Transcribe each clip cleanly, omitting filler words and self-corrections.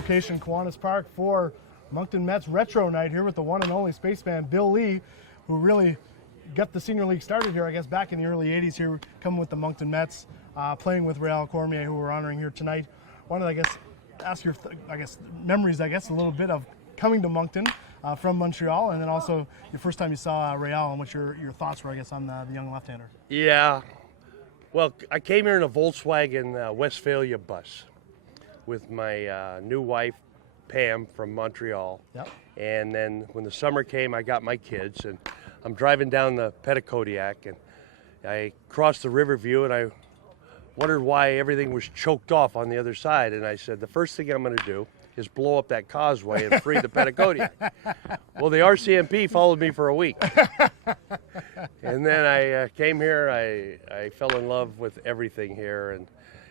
location, Kiwanis Park, for Moncton Mets Retro Night here with the one and only Spaceman, Bill Lee, who really got the senior league started here, I guess, back in the early 80s here, coming with the Moncton Mets, playing with Real Cormier, who we're honoring here tonight. Wanted, I guess, ask your, memories, a little bit of coming to Moncton from Montreal, and then also your first time you saw Real, and what your thoughts were, I guess, on the young left-hander. Yeah. Well, I came here in a Volkswagen Westphalia bus with my new wife, Pam, from Montreal. Yep. And then when the summer came, I got my kids, and I'm driving down the Petitcodiac, and I crossed the Riverview, and I wondered why everything was choked off on the other side. And I said, the first thing I'm going to do is blow up that causeway and free the Petitcodiac. Well, the RCMP followed me for a week. And then I came here, I fell in love with everything here. And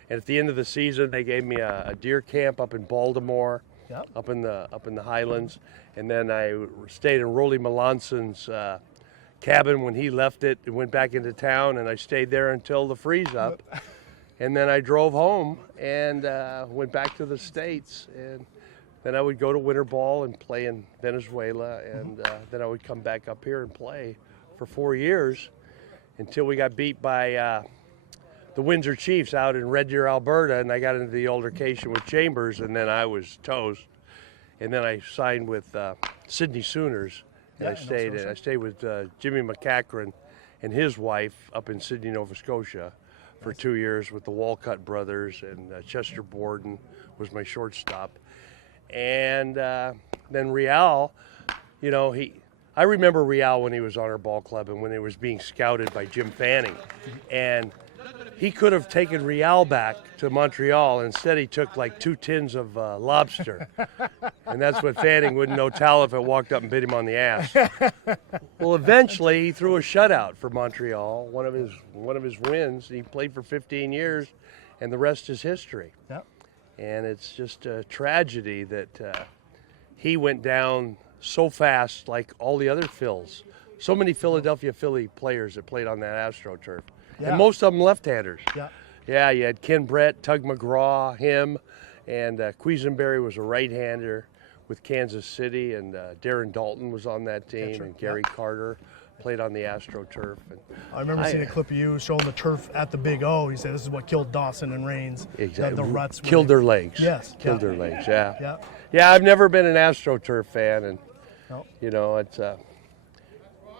at the end of the season, they gave me a deer camp up in Baltimore, Yep. up in the Highlands. And then I stayed in Rolly Melanson's cabin when he left it and went back into town, and I stayed there until the freeze up. And then I drove home and went back to the States, and then I would go to winter ball and play in Venezuela, and then I would come back up here and play for 4 years until we got beat by the Windsor Chiefs out in Red Deer, Alberta, and I got into the altercation with Chambers, and then I was toast. And then I signed with Sydney Sooners, and I stayed with Jimmy McCachran and his wife up in Sydney, Nova Scotia, for 2 years with the Walcott brothers, and Chester Borden was my shortstop. And then Real, I remember Real when he was on our ball club and when he was being scouted by Jim Fanning. And he could have taken Real back to Montreal. Instead, he took like 2 tins of lobster. And that's what Fanning wouldn't know tell if it walked up and bit him on the ass. Well, eventually, he threw a shutout for Montreal, one of his wins. He played for 15 years, and the rest is history. Yep. And it's just a tragedy that he went down so fast, like all the other Phils. So many Philadelphia Philly players that played on that AstroTurf. Yeah. And most of them left-handers. Yeah. Yeah, you had Ken Brett, Tug McGraw, him, and Quisenberry was a right-hander with Kansas City, and Darren Dalton was on that team, and Gary Carter played on the AstroTurf. And I remember seeing a clip of you showing the turf at the Big O. You said this is what killed Dawson and Raines. Exactly. The ruts. Killed their legs. Yes. Killed their legs, yeah. Yeah. Yeah, I've never been an AstroTurf fan, and, No. it's,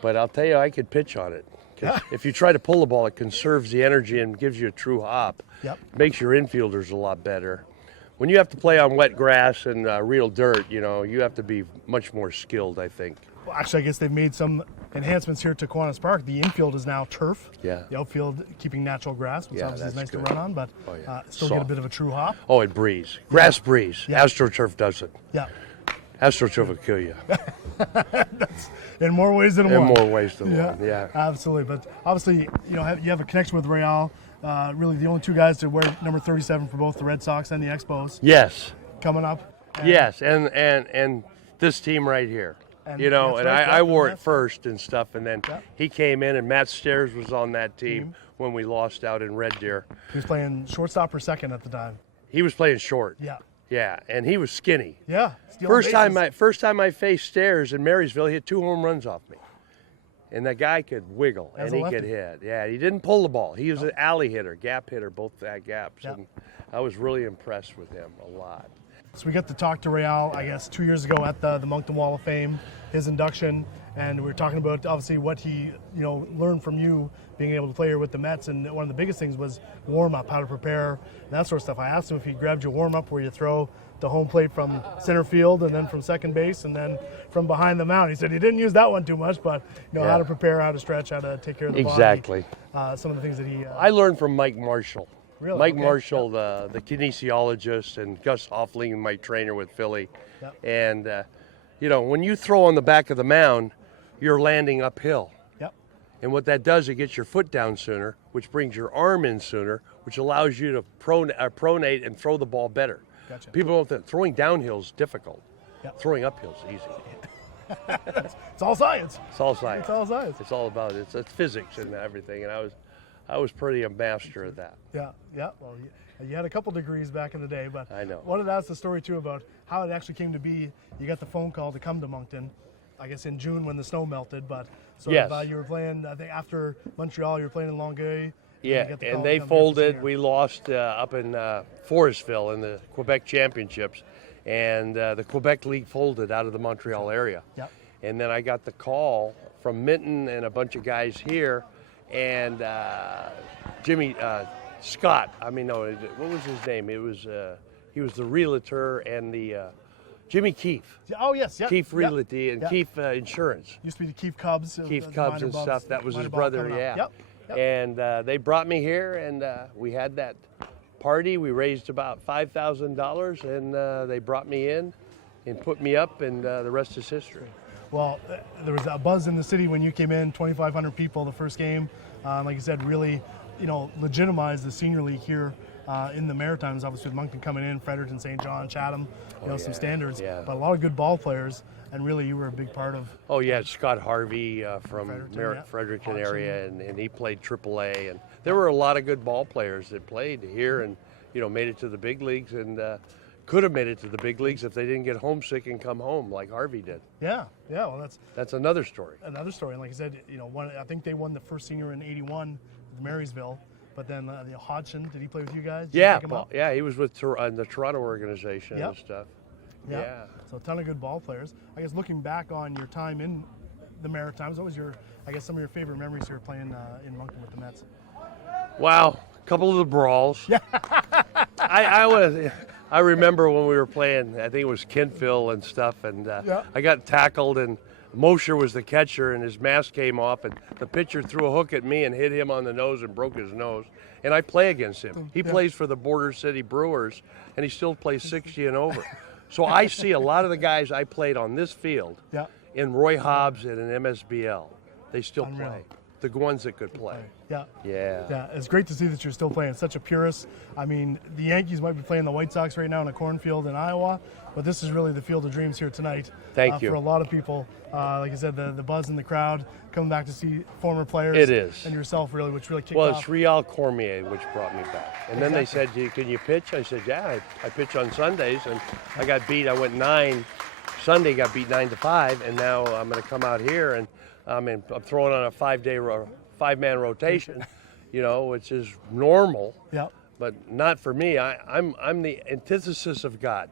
but I'll tell you, I could pitch on it. If you try to pull the ball, it conserves the energy and gives you a true hop. Yep. Makes your infielders a lot better. When you have to play on wet grass and real dirt, you have to be much more skilled, I think. Well, actually, I guess they've made some enhancements here to Kiwanis Park. The infield is now turf. Yeah. The outfield keeping natural grass, which obviously is nice good. to run on, but still Soft. get a bit of a true hop. Oh, it breeze. Grass breeze. Yeah. AstroTurf doesn't. Yeah. AstroTurf will kill you. In more ways than one. In more ways than one, yeah. Absolutely. But obviously, you have a connection with Real. Really the only two guys to wear number 37 for both the Red Sox and the Expos. Yes. Coming up. Yes, and this team right here. And I wore it first and stuff, and then Yeah. he came in, and Matt Stairs was on that team when we lost out in Red Deer. He was playing shortstop or second at the time. He was playing short. Yeah. Yeah, and he was skinny. Yeah. First time I faced Stairs in Marysville, he hit 2 home runs off me. And that guy could wiggle, As and a he lefty. could hit. Yeah, he didn't pull the ball. He was an alley hitter, gap hitter, both gaps. Yeah. And I was really impressed with him a lot. So we got to talk to Real, I guess, 2 years ago at the Moncton Wall of Fame, his induction, and we were talking about obviously what he learned from you being able to play here with the Mets, and one of the biggest things was warm up, how to prepare, and that sort of stuff. I asked him if he grabbed you warm up where you throw the home plate from center field and then from second base and then from behind the mound. He said he didn't use that one too much, but how to prepare, how to stretch, how to take care of the Exactly. body. Some of the things that he. I learned from Mike Marshall. Really? Mike Okay. Marshall, the kinesiologist, and Gus Hoffling, my trainer with Philly. Yep. And, when you throw on the back of the mound, you're landing uphill. Yep. And what that does, it gets your foot down sooner, which brings your arm in sooner, which allows you to pronate and throw the ball better. Gotcha. People don't think throwing downhill is difficult. Yep. Throwing uphill is easy. It's all science. It's all science. It's all science. It's all about it. It's physics and everything. And I was pretty a master of that. Yeah, yeah. Well, You had a couple degrees back in the day, but I know. wanted to ask the story too about how it actually came to be. You got the phone call to come to Moncton, I guess in June when the snow melted, but sort Yes. of, you were playing, I think after Montreal, you were playing in Longueuil. Yeah, you got the call and to they come here for folded. senior. We lost up in Forestville in the Quebec Championships, and the Quebec League folded out of the Montreal area. Yep. And then I got the call from Minton and a bunch of guys here, and Jimmy Scott. I mean, no, what was his name? It was he was the realtor and the Jimmy Keefe. Oh, yes. Yep. Keefe Yep. Realty and Yep. Keefe Insurance. Used to be the Keefe Cubs. Keefe the Cubs minor and Bubs, stuff. That was minor his ball brother, coming up. yeah. Yep. Yep. And they brought me here, and we had that party. We raised about $5,000, and they brought me in and put me up, and the rest is history. Well, there was a buzz in the city when you came in, 2,500 people the first game. Like you said, really, legitimized the senior league here in the Maritimes, obviously with Moncton coming in, Fredericton, St. John, Chatham, some standards. yeah. But a lot of good ball players, and really you were a big part of. Oh, yeah, Scott Harvey from Fredericton, yeah. Fredericton Hodgson. area, and he played AAA. And there were a lot of good ball players that played here and, made it to the big leagues and could have made it to the big leagues if they didn't get homesick and come home like Harvey did. Yeah, well, That's another story. another story. And like I said, I think they won the first senior in '81 with Marysville. But then Hodgson, did he play with you guys? Did you Yeah, pick him up? yeah, he was with the Toronto organization Yep. and stuff. Yeah. Yeah. So a ton of good ball players. I guess looking back on your time in the Maritimes, what was some of your favorite memories here playing in Moncton with the Mets? Wow, a couple of the brawls. Yeah. I remember when we were playing, I think it was Kentville and stuff, and Yeah. I got tackled, and Mosher was the catcher, and his mask came off, and the pitcher threw a hook at me and hit him on the nose and broke his nose. And I play against him. He plays for the Border City Brewers, and he still plays 60 and over. So I see a lot of the guys I played on this field Yeah. in Roy Hobbs and in MSBL. They still Unreal. play. The ones that could play. Yeah. Yeah. Yeah, it's great to see that you're still playing. Such a purist. I mean, the Yankees might be playing the White Sox right now in a cornfield in Iowa, but this is really the field of dreams here tonight. Thank you. For a lot of people. Like I said, the buzz in the crowd, coming back to see former players. It is. And yourself, really, which really kicked Well, off. it's Real Cormier which brought me back. And then they said, can you pitch? I said, yeah, I pitch on Sundays. And I got beat. I went 9. Sunday got beat 9-5. And now I'm going to come out here and I'm throwing on a 5-man rotation, which is normal. Yeah. But not for me. I'm the antithesis of God.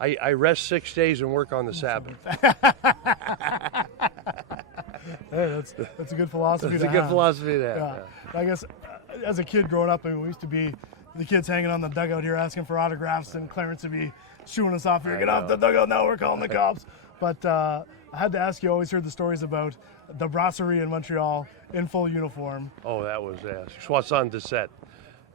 I rest 6 days and work on the Sabbath. Hey, that's a good philosophy It's to a good have. philosophy to have. Yeah. I guess as a kid growing up, I mean, we used to be the kids hanging on the dugout here asking for autographs, and Clarence would be shooing us off here. Get off the dugout now, we're calling the cops. But I had to ask you, I always heard the stories about the brasserie in Montreal in full uniform. Oh, that was 77.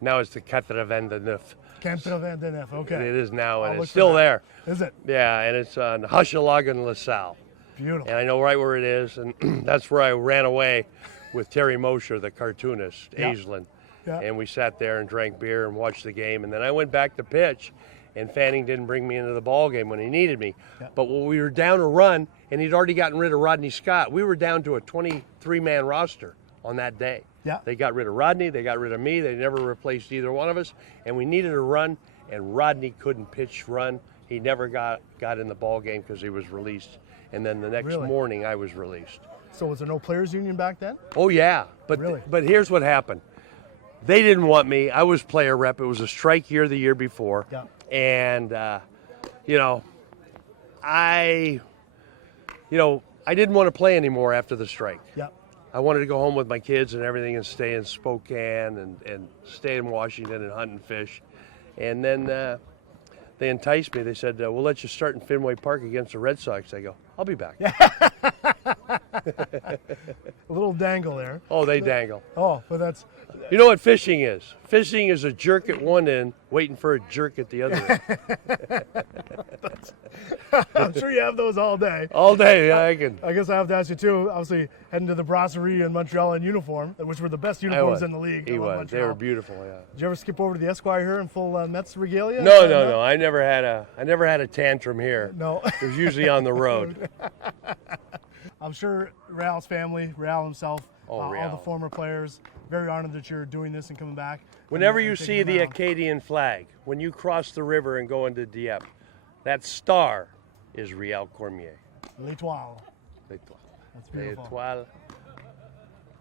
Now it's the 89. Cantre-Vandenef, okay. It is now, and I'll look it's for still that. there. Is it? Yeah, and it's on Hochelaga and LaSalle. Beautiful. And I know right where it is, and that's where I ran away with Terry Mosher, the cartoonist, Yeah. Aislinn. Yeah. And we sat there and drank beer and watched the game. And then I went back to pitch, and Fanning didn't bring me into the ball game when he needed me. Yeah. But when we were down a run, and he'd already gotten rid of Rodney Scott, we were down to a 23-man roster on that day. Yeah. They got rid of Rodney, they got rid of me, they never replaced either one of us, and we needed a run, and Rodney couldn't run. He never got in the ball game because he was released. And then the next Really? morning I was released. So was there no players union back then? Oh yeah, but Really? but here's what happened. They didn't want me. I was player rep. It was a strike year the year before. Yeah. And I didn't want to play anymore after the strike. Yeah. I wanted to go home with my kids and everything and stay in Spokane and stay in Washington and hunt and fish. And then they enticed me. They said, we'll let you start in Fenway Park against the Red Sox. I go, I'll be back. A little dangle there. Oh, they dangle. Oh, but that's You know what fishing is? Fishing is a jerk at one end, waiting for a jerk at the other end. I'm sure you have those all day. All day, I can. I guess I have to ask you too. Obviously, heading to the brasserie in Montreal in uniform, which were the best uniforms in the league. I He love was. They Montreal. were beautiful. Yeah. Did you ever skip over to the Esquire here in full Mets regalia? No. I never had a tantrum here. No. It was usually on the road. I'm sure Real's family, Real himself, Oh, all Real. the former players, very honored that you're doing this and coming back. Whenever and you taking see the around. Acadian flag, when you cross the river and go into Dieppe, that star is Riel Cormier. L'Étoile. L'Étoile. That's beautiful. L'Étoile.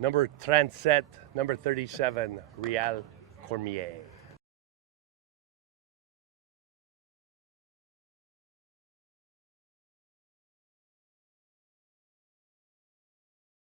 Number 37, number 37, Riel Cormier.